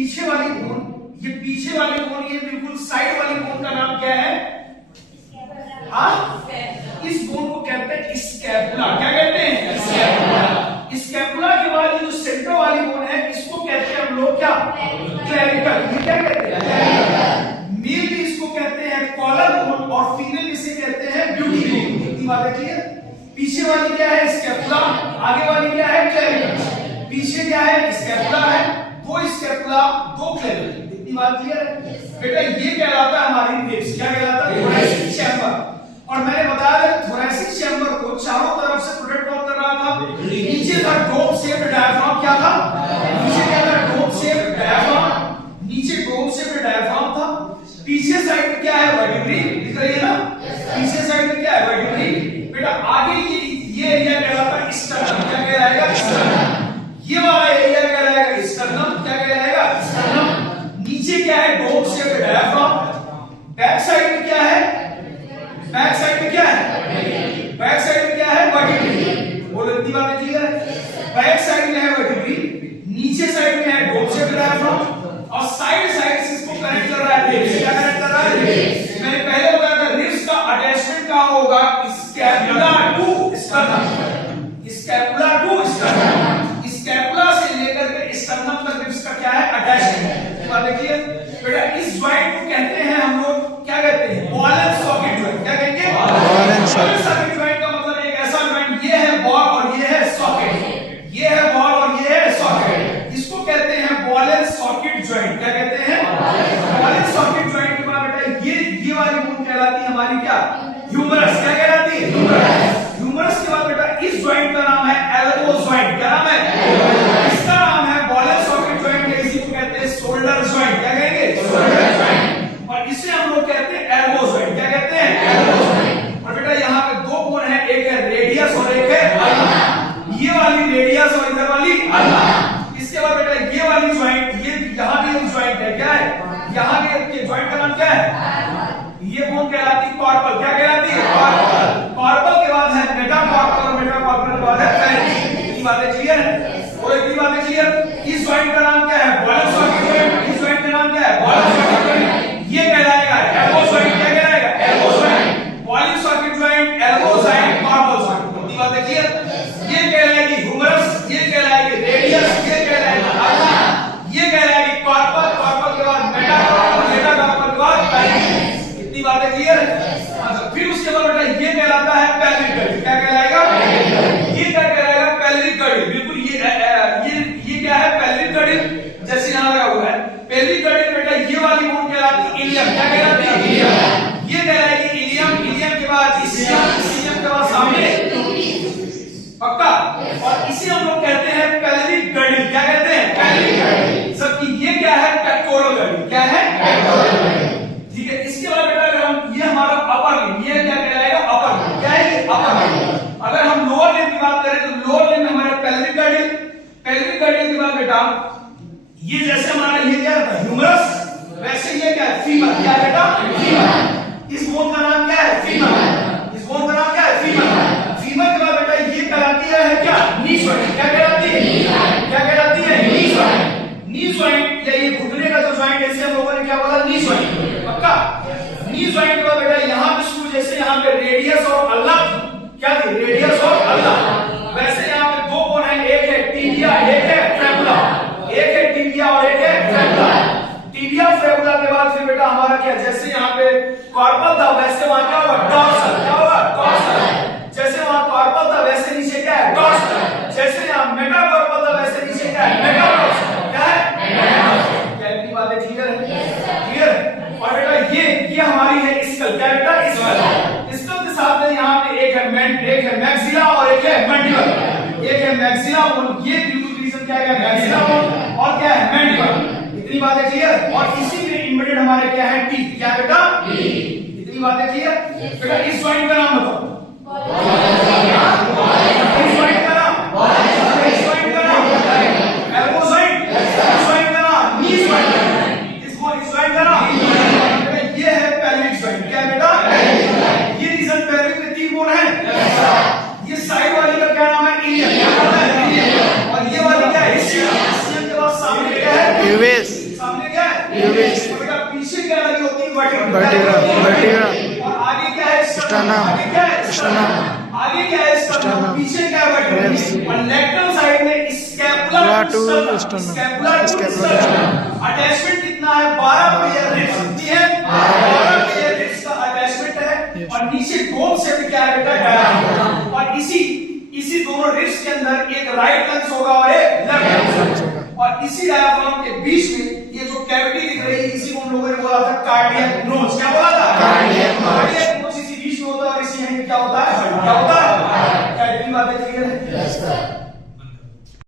पीछे वाली बोन, ये पीछे वाली बोन, ये बिल्कुल साइड वाली बोन का नाम क्या है? हाँ, इस बोन को कहते हैं स्कैपुला। क्या कहते हैं? स्कैपुला। स्कैपुला के बाद ये जो सेंटर वाली बोन है, इसको कहते हैं हम लोग क्या? क्लैविकल। ये क्या कहते हैं? मेल भी इसको कहते हैं कॉलर बोन और फीमेल इसे कहते हैं ब्यूटी बोन। इतनी बातें क्लियर? पीछे वाली क्या है? स्कैपुला। आगे वाली क्या है? क्लैविकल। पीछे क्या है? स्कैपुला है, दो स्कैपुला, दो क्लैविकल। इतनी बात क्लियर है बेटा? ये कहलाता है हमारी रिब्स। क्या कहलाता है? Thoracic chamber. और मैंने बताया थोरैसिक चैम्बर को चारों तरफ से प्रोटेक्ट कौन कर रहा था? नीचे था डोम शेप्ड डायफ्राम। क्या था? नीचे क्या था? Dome shaped diaphragm. नीचे डोम शेप्ड डायफ्राम था। पीछे साइड में क्या है? वर्टिब्री। दिख रही है ना? पीछे साइड में क्या है? वर्टिब्री। बेटा आगे ये एरिया कहलाता है स्टर्नम। क्या कहलाएगा? स्टर्नम। ये वाला एरिया कहलाएगा स्टर्नम। क्या कहलाएगा? स्टर्नम। नीचे क्या है? Dome shaped diaphragm. Back side में क्या है? बैक साइड में क्या है? बैक साइड में क्या है? वर्टिब्री। बोलो इतनी बातें क्लियर है? बैक साइड में है वर्टिब्री, नीचे साइड में है डोम शेप्ड डायफ्राम और साइड से इसको कनेक्ट कर रहा है रिब्स। क्या कनेक्ट कर रहा है? रिब्स। मैंने पहले बताया था रिब्स का अटैचमेंट कहां होगा? Scapula to sternum. Scapula to sternum. Scapula से लेकर के स्टर्नम तक रिब्स का क्या है? अटैचमेंट। बात क्लियर? बेटा इस ज्वाइंट को कहते हैं हम लोग, क्या कहते हैं? Ball and socket joint. क्या कहेंगे? बॉल एंड सॉकेट ज्वाइंट का मतलब एक ऐसा ज्वाइंट, ये है बॉल और ये है सॉकेट। ये है बॉल और ये है सॉकेट। इसको कहते हैं बॉल एंड सॉकेट ज्वाइंट। क्या कहते हैं? बॉल एंड सॉकेट ज्वाइंट के बाद बेटा ये वाली बोन कहलाती है हमारी क्या? ह्यूमरस। क्या कहलाती है? ह्यूमरस। ह्यूमरस के बाद बेटा इस ज्वाइंट का नाम है एल्बो ज्वाइंट। क्या नाम है? इसका नाम है बॉल एंड सॉकेट ज्वाइंट। इसी को कहते हैं शोल्डर ज्वाइंट। क्या कहेंगे? Shoulder joint. और इसे हम लोग कहते हैं एल्बो ज्वाइंट। क्या कहते हैं? Elbow joint. और बेटा यहाँ पे दो बोन है, एक है रेडियस और एक है अल्ना। ये वाली रेडियस और इधर वाली अल्ना। इसके बाद बेटा ये वाली ज्वाइंट, ये यहाँ भी एक ज्वाइंट है। क्या है? यहाँ के ज्वाइंट का नाम क्या है? ये बोन कहलाती है कॉर्पल। क्या कहलाती है? कॉर्पल। कॉर्पल के बाद है मेटाकॉर्पल और मेटाकॉर्पल के बाद है पेरिस। इतनी बातें क्लियर है? और इतनी बातें क्लियर? इस ज्वाइंट का नाम क्या है? Ball and socket joint. इस ज्वाइंट का नाम क्या है? Ball and socket joint. ये कहलाएगा एल्बो ज्वाइंट। क्या कहलाएगा? Elbow joint. Ball and socket joint, elbow joint, carpal joint. इतनी बातें क्लियर? ये कहलाएगी ह्यूमरस, ये कहलाएगी रेडियस, ये कहलाएगी अल्ना, ये कहलाएगी कॉर्पल। कॉर्पल के बाद मेटाकॉर्पल, मेटाकॉर्पल के बाद पेरिस। इतनी बातें क्लियर है? फिर उसके बाद बेटा ये कहलाता है पेल्विक गॉर्डल। क्या कहलाएगा? ये क्या कहलाएगा? पेल्विक गॉर्डल। बिल्कुल ये क्या है? पेल्विक गॉर्डल। जैसे यहां लगा हुआ है पेल्विक गॉर्डल। बेटा ये वाली बोन कहलाती है इलियम। क्या कहलाती है? इलियम। ये कहलाएगी इलियम। इलियम के बाद इस्कियम, इस्कियम के बाद सामने पक्का। और इसे हम लोग कहते हैं पेल्विक गॉर्डल। क्या कहते हैं? पेल्विक गॉर्डल। सबकी ये क्या है? पेक्टोरल गॉर्डल। क्या है? पेक्टोरल गॉर्डल। ठीक है। इसके बाद बेटा अगर हम, ये हमारा अपर लिम्ब, ये क्या कहलाएगा? Upper limb. क्या है? Upper limb. अगर हम लोअर लिम्ब की बात करें तो लोअर लिम्ब हमारा पेल्विक गॉर्डल। पेल्विक गॉर्डल के बाद बेटा ये जैसे हमारा ये क्या था? ह्यूमरस, वैसे ये क्या है? फीमर। क्या बेटा? फीमर। इस बोन का नाम क्या है? फीमर। इस बोन का नाम क्या है? फीमर। फीमर के बाद बेटा ये कहलाती है क्या? Knee joint. क्या कहलाती है? क्या कहलाती है? Knee joint. नी ज्वाइंट या ये घुटने का जो ज्वाइंट है इसे हम लोगों ने क्या बोला? Knee joint. पक्का। नी ज्वाइंट के बाद बेटा यहाँ पे शुरू, जैसे यहाँ पे रेडियस और अल्ना क्या थी? रेडियस और अल्ना। वैसे यहाँ पे दो बोन है, एक है टिबिया, एक है फेबुला। एक है टिबिया और एक है फेबुला। टिबिया फेबुला के बाद फिर बेटा हमारा क्या? जैसे यहाँ पे कॉर्पल था वैसे वहां क्या होगा? डॉर्सल। क्या होगा? डॉर्सल। जैसे वहां कॉर्पल था वैसे नीचे क्या है? डॉर्सल। जैसे यहाँ मेटाकॉर्पल था वैसे नीचे क्या है? मेटाडॉर्सल। क्या है? मेटाडॉर्सल। क्या इतनी बातें क्लियर है? क्लियर? और बेटा ये हमारी है स्कल। क्या बेटा? स्कल। स्कल के साथ में यहाँ पे एक है मैक्सिला और एक है मैंडिबल। एक है मैक्सिला बोन, ये बिल्कुल रीजन क्या है? Maxilla bone. और क्या है? मैंडिबल। इतनी बातें क्लियर? और इसी में इम्बेडेड हमारे क्या है? टीथ। क्या बेटा? इतनी बातें क्लियर? बेटा इस ज्वाइंट का नाम बताओ। इस ज्वाइंट का नाम? इस ज्वाइंट का नाम एल्बो ज्वाइंट। इस ज्वाइंट का नाम नी ज्वाइंट। इस ज्वाइंट का नाम ये है पेल्विक ज्वाइंट। क्या बेटा? ये रीजन पेल्विक में तीन बोन है। ये साइड वाली का क्या नाम है? इलियम। और ये वाली क्या है? इस्कियम। के बाद सामने क्या है? प्यूबिस। sternum, पीछे क्या बैठे ribs, हैं और लेटरल साइड में scapula to sternum, scapula to scapular to sternum. Attachment कितना है 12 पेयर रिब्स कितनी है 12 पेयर रिब्स का अटैचमेंट है Yes. और नीचे डोम से भी क्या है बेटा डायफ्राम और इसी दोनों रिब्स के अंदर एक राइट लंग्स होगा और एक लेफ्ट लंग्स होगा और इसी डायफ्राम के बीच में ये जो कैविटी दिख रही है इसी को हम लोगों ने बोला था कार्डियक नोज क्या बोला था कार्डियक नोज इसी बीच में होता है और इसी यहीं क्या होता है क्या होता है